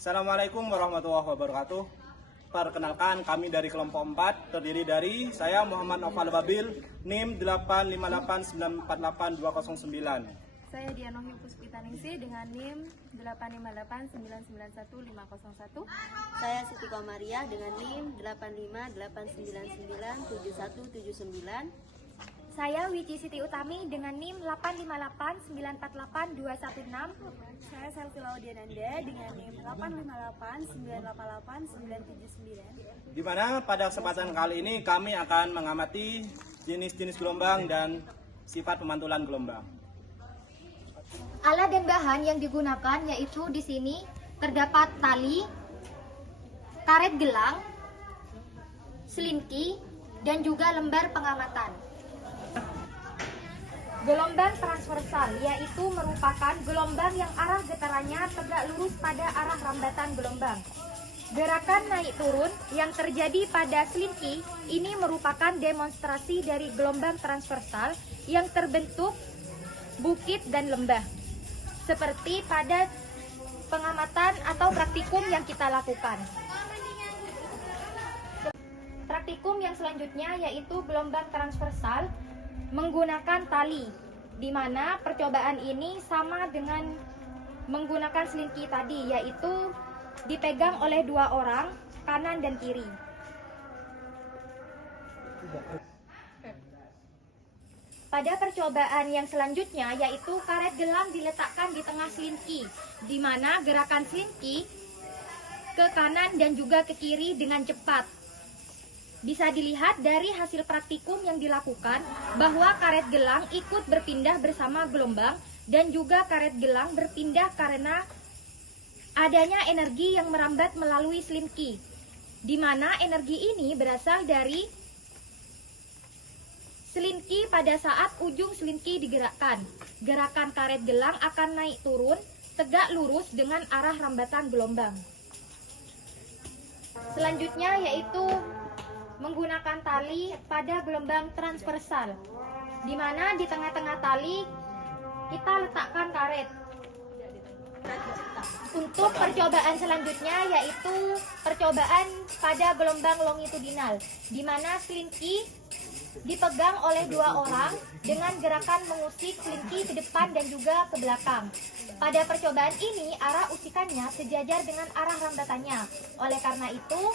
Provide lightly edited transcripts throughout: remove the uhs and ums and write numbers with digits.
Assalamualaikum warahmatullahi wabarakatuh. Perkenalkan, kami dari kelompok 4 terdiri dari saya Muhammad Noval Babil, NIM 858948209. Saya Dianohi Puspitaningsih dengan NIM 858991501. Saya Siti Komariah dengan NIM 858997179. Saya Wici Siti Utami dengan NIM 858948216. Saya Selvi Laudiananda dengan NIM 858988979. Di mana pada kesempatan kali ini kami akan mengamati jenis-jenis gelombang dan sifat pemantulan gelombang. Alat dan bahan yang digunakan yaitu di sini terdapat tali, karet gelang, selinki, dan juga lembar pengamatan. Gelombang transversal yaitu merupakan gelombang yang arah getarannya tegak lurus pada arah rambatan gelombang. Gerakan naik turun yang terjadi pada selinki ini merupakan demonstrasi dari gelombang transversal yang terbentuk bukit dan lembah. Seperti pada pengamatan atau praktikum yang kita lakukan. Praktikum yang selanjutnya yaitu gelombang transversal menggunakan tali, di mana percobaan ini sama dengan menggunakan selinki tadi, yaitu dipegang oleh dua orang, kanan dan kiri. Pada percobaan yang selanjutnya yaitu karet gelang diletakkan di tengah selinki, di mana gerakan selinki ke kanan dan juga ke kiri dengan cepat. Bisa dilihat dari hasil praktikum yang dilakukan bahwa karet gelang ikut berpindah bersama gelombang dan juga karet gelang berpindah karena adanya energi yang merambat melalui selinki, di mana energi ini berasal dari selinki pada saat ujung selinki digerakkan. Gerakan karet gelang akan naik turun tegak lurus dengan arah rambatan gelombang. Selanjutnya yaitu menggunakan tali pada gelombang transversal, di mana di tengah-tengah tali kita letakkan karet. Untuk percobaan selanjutnya yaitu percobaan pada gelombang longitudinal, di mana selinki dipegang oleh dua orang dengan gerakan mengusik selinki ke depan dan juga ke belakang. Pada percobaan ini arah usikannya sejajar dengan arah rambatannya. Oleh karena itu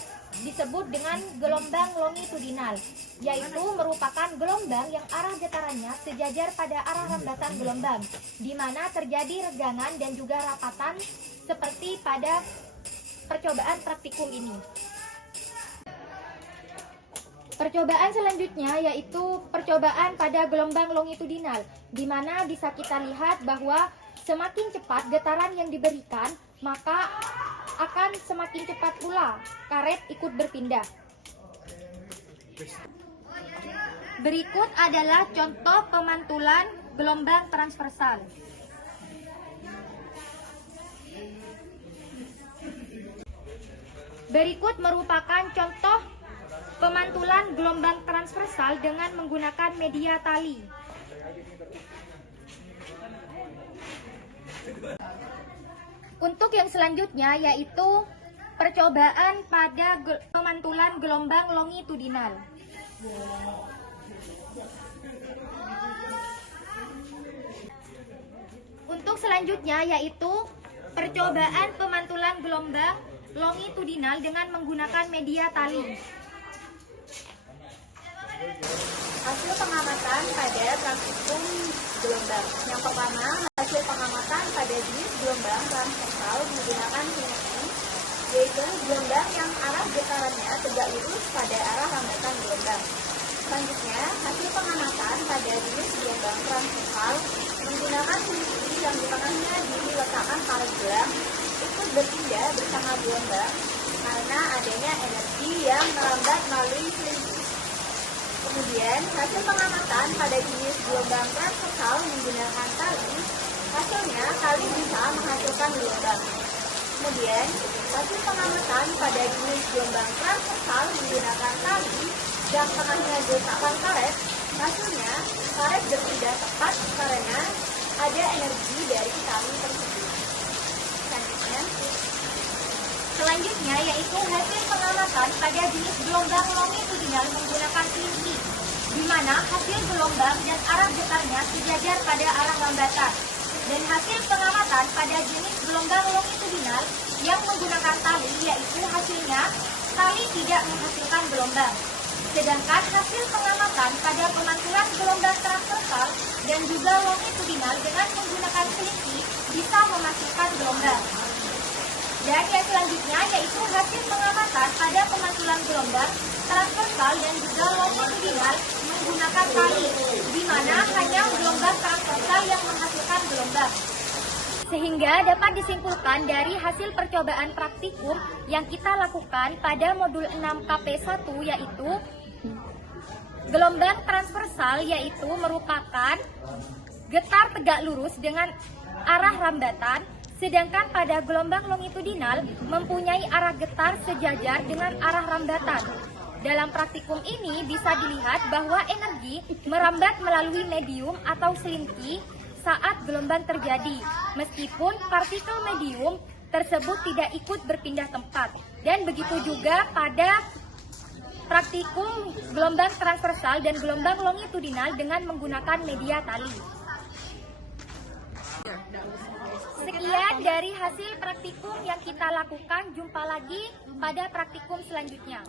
disebut dengan gelombang longitudinal, yaitu merupakan gelombang yang arah getarannya sejajar pada arah rambatan gelombang, di mana terjadi regangan dan juga rapatan seperti pada percobaan praktikum ini. Percobaan selanjutnya yaitu percobaan pada gelombang longitudinal, di mana bisa kita lihat bahwa semakin cepat getaran yang diberikan, maka akan semakin cepat pula karet ikut berpindah. Berikut adalah contoh pemantulan gelombang transversal. Berikut merupakan contoh pemantulan gelombang transversal dengan menggunakan media tali. Untuk yang selanjutnya yaitu percobaan pada pemantulan gelombang longitudinal. Untuk selanjutnya yaitu percobaan pemantulan gelombang longitudinal dengan menggunakan media tali. Hasil pengamatan pada praktikum gelombang. Yang pertama, hasil pengamatan pada jenis gelombang transversal menggunakan selinki, yaitu gelombang yang arah getarannya tegak lurus pada arah rambatan gelombang. Selanjutnya, hasil pengamatan pada jenis gelombang transversal menggunakan selinki yang di tengahnya diletakkan karet gelang ikut berpindah bersama gelombang karena adanya energi yang merambat melalui selinki. Kemudian, hasil pengamatan pada jenis gelombang transversal menggunakan tali, hasilnya tali bisa menghasilkan gelombang. Kemudian, hasil pengamatan pada jenis gelombang transversal menggunakan tali yang tengahnya diletakkan karet, hasilnya karet berpindah tepat karena ada energi dari tali tersebut. Selanjutnya, Selanjutnya yaitu hasil pengamatan pada jenis gelombang longitudinal menggunakan kelinci, di mana hasil gelombang dan arah getarnya sejajar pada arah lambatan. Dan hasil pengamatan pada jenis gelombang longitudinal yang menggunakan tali, yaitu hasilnya tali tidak menghasilkan gelombang. Sedangkan hasil pengamatan pada pemantulan gelombang transversal dan juga longitudinal dengan menggunakan kelinci bisa menghasilkan gelombang. Dan yang selanjutnya yaitu hasil pengamatan pada pemantulan gelombang transversal dan juga longitudinal menggunakan tali, di mana hanya gelombang transversal yang menghasilkan gelombang. Sehingga dapat disimpulkan dari hasil percobaan praktikum yang kita lakukan pada modul 6 KP1 yaitu gelombang transversal yaitu merupakan getar tegak lurus dengan arah rambatan, sedangkan pada gelombang longitudinal mempunyai arah getar sejajar dengan arah rambatan. Dalam praktikum ini bisa dilihat bahwa energi merambat melalui medium atau selinki saat gelombang terjadi, meskipun partikel medium tersebut tidak ikut berpindah tempat. Dan begitu juga pada praktikum gelombang transversal dan gelombang longitudinal dengan menggunakan media tali. Sekian dari hasil praktikum yang kita lakukan. Jumpa lagi pada praktikum selanjutnya.